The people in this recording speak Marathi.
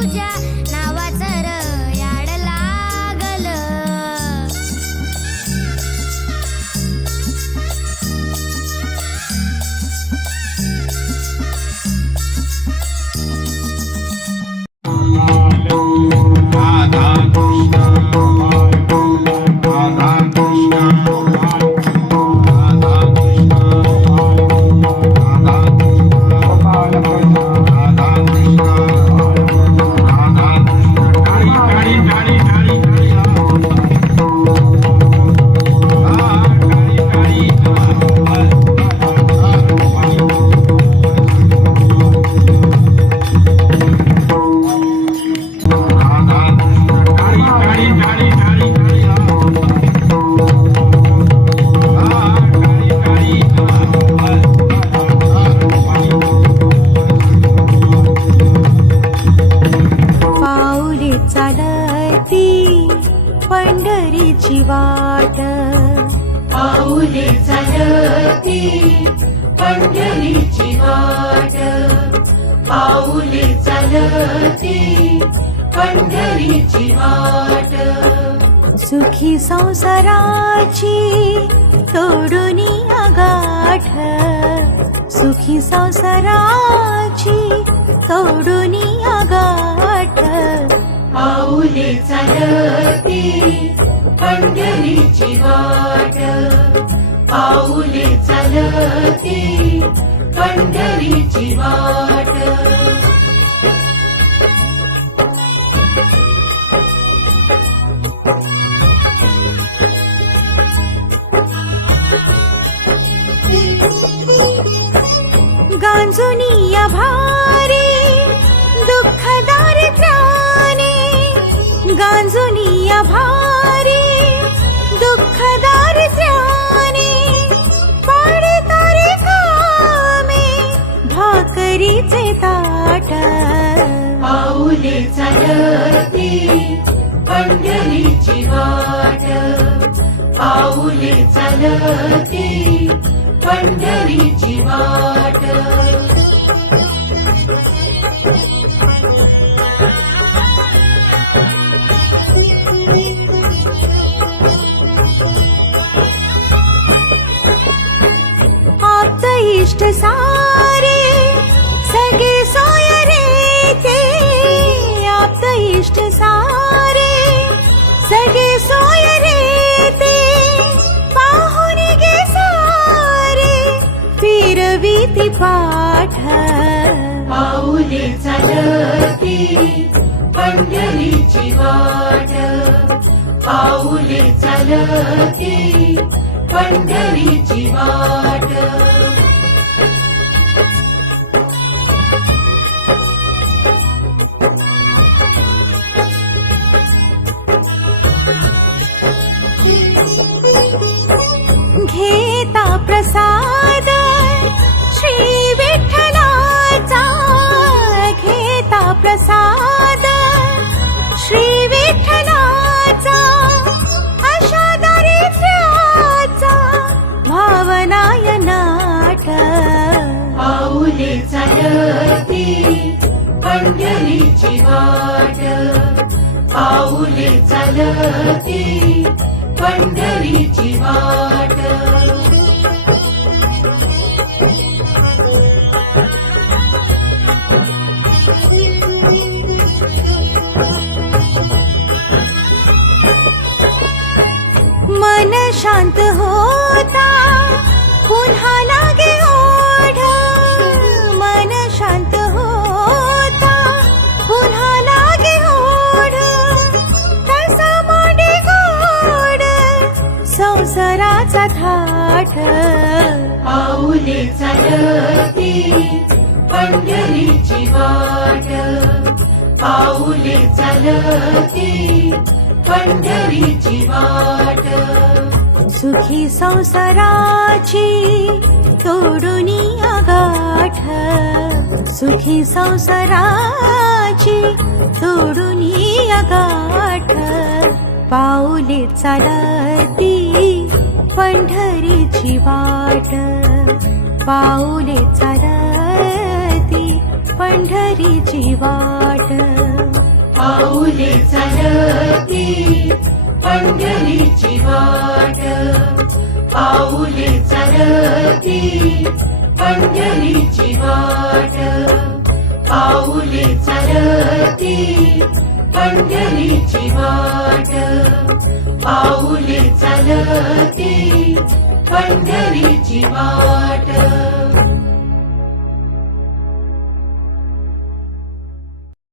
Ludzia पंढरीची वाट. पाऊले चढती पंढरीची वाट. पाऊले चढती पंढरीची वाट. सुखी संसाराची तोडून आगाठ सुखी संसाराची तोडून आगाठ पाऊले चालते पंढरीची वाट. पाऊले चालते पंढरीची वाट. गांजुनिया भारी पाऊले चालती पंढरीची वाट. पाऊले चालती पंढरीची वाट. इष्ट सारे सगे सोय रे ते आप्त इष्ट सारे सगे सोय रे ते पाहुन गे सारे फिरवी ती पाठ. पाऊले चालती पंढरीची वाट. पाऊले चालती पंढरीची वाट. पाऊले पंढरीची वाट. पाऊले चालती पंढरीची वाट. मन शांत चालती पंढरीची वाट. पाऊले चालती पंढरीची वाट. सुखी संसाराची तोडून गाठ सुखी संसाराची तोडून गाठ पाऊले चालती पंढरीची वाट. पाऊले चालती पंढरीची वाट. पाऊले चालती पंढरीची वाट. पाऊले चालती पंढरीची वाट. पाऊले चालती पंढरीची वाट. पाऊले चालती पंढरीची वाट.